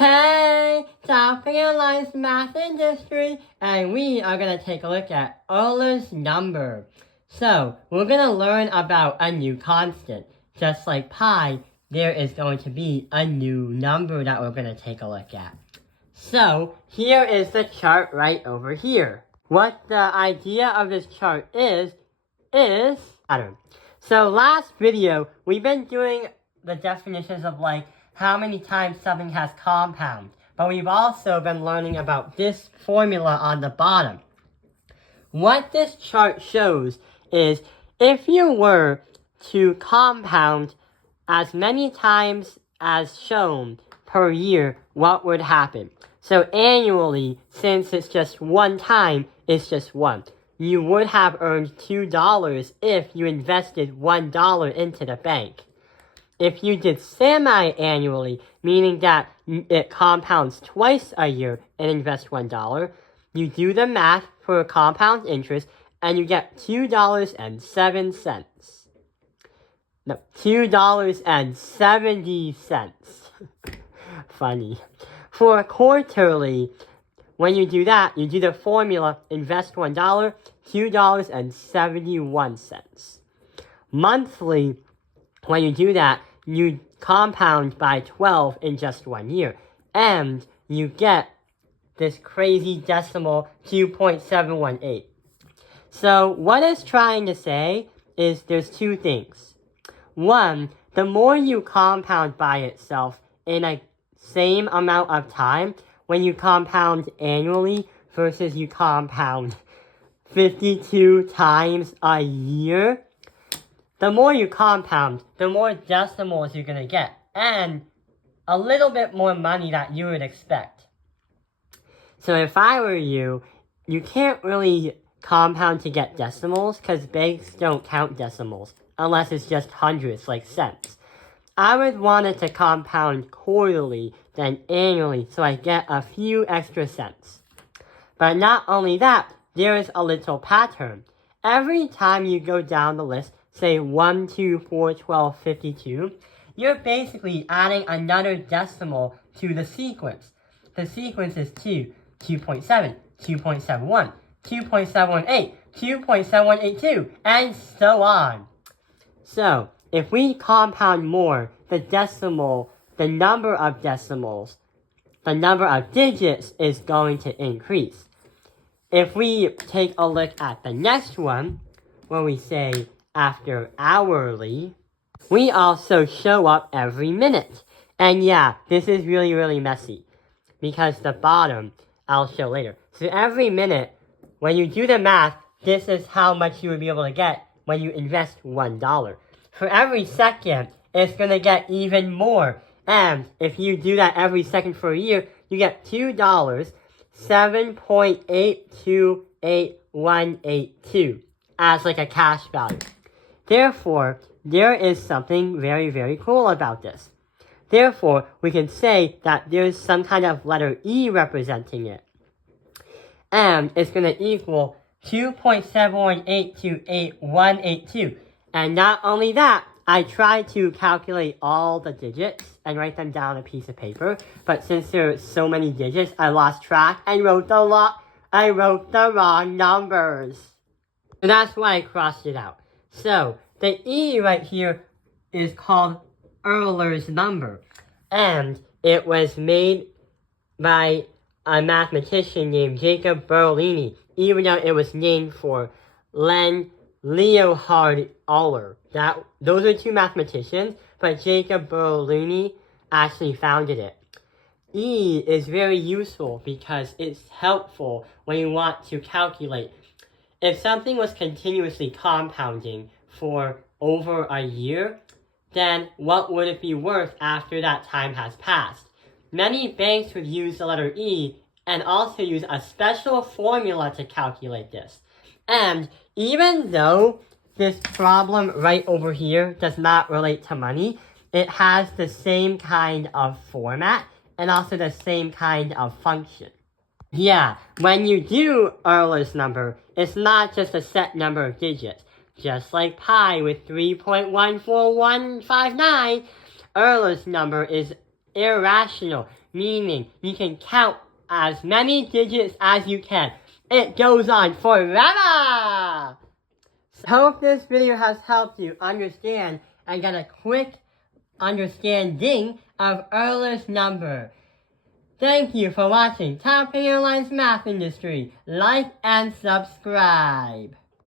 Hey, Topping Alliance Math and History, and we are going to take a look at Euler's number. So, we're going to learn about a new constant. Just like pi, there is going to be a new number that we're going to take a look at. So, here is the chart right over here. What the idea of this chart is pattern. So last video, we've been doing the definitions of how many times something has compound. But we've also been learning about this formula on the bottom. What this chart shows is if you were to compound as many times as shown per year, what would happen? So annually, since it's just one time, it's just one. You would have earned $2 if you invested $1 into the bank. If you did semi-annually, meaning that it compounds twice a year and invest $1, you do the math for compound interest and you get $2.07. No, $2.70. Funny. For quarterly, when you do that, you do the formula, invest $1, $2.71. Monthly, when you do that, you compound by 12 in just 1 year. And you get this crazy decimal 2.718. So what it's trying to say is there's two things. One, the more you compound by itself in a same amount of time, when you compound annually versus you compound 52 times a year, the more you compound, the more decimals you're going to get, and a little bit more money that you would expect. So if I were you, you can't really compound to get decimals because banks don't count decimals unless it's just hundreds, like cents. I would want it to compound quarterly than annually so I get a few extra cents. But not only that, there is a little pattern. Every time you go down the list, say 1, 2, 4, 12, 52, you're basically adding another decimal to the sequence. The sequence is 2, 2.7, 2.71, 2.718, 2.7182, and so on. So, if we compound more, the number of decimals, the number of digits is going to increase. If we take a look at the next one, where we say after hourly, we also show up every minute. And yeah, this is really, really messy, because the bottom, I'll show later. So every minute, when you do the math, this is how much you would be able to get when you invest $1. For every second, it's going to get even more. And if you do that every second for a year, you get $2, 7.828182 as like a cash value. Therefore, there is something very, very cool about this. Therefore, we can say that there's some kind of letter E representing it. And it's going to equal 2.7182882. And not only that, I tried to calculate all the digits and write them down on a piece of paper. But since there are so many digits, I lost track and wrote the wrong numbers. And that's why I crossed it out. So, the E right here is called Euler's number. And it was made by a mathematician named Jacob Bernoulli, even though it was named for Leonhard Euler. Those are two mathematicians, but Jacob Bernoulli actually founded it. E is very useful because it's helpful when you want to calculate. If something was continuously compounding for over a year, then what would it be worth after that time has passed? Many banks would use the letter E and also use a special formula to calculate this. And even though this problem right over here does not relate to money, it has the same kind of format and also the same kind of function. Yeah, when you do Euler's number, it's not just a set number of digits. Just like pi with 3.14159, Euler's number is irrational, meaning you can count as many digits as you can. It goes on forever! So I hope this video has helped you understand and get a quick understanding of Euler's number. Thank you for watching Top Airlines Math Industry. Like and subscribe.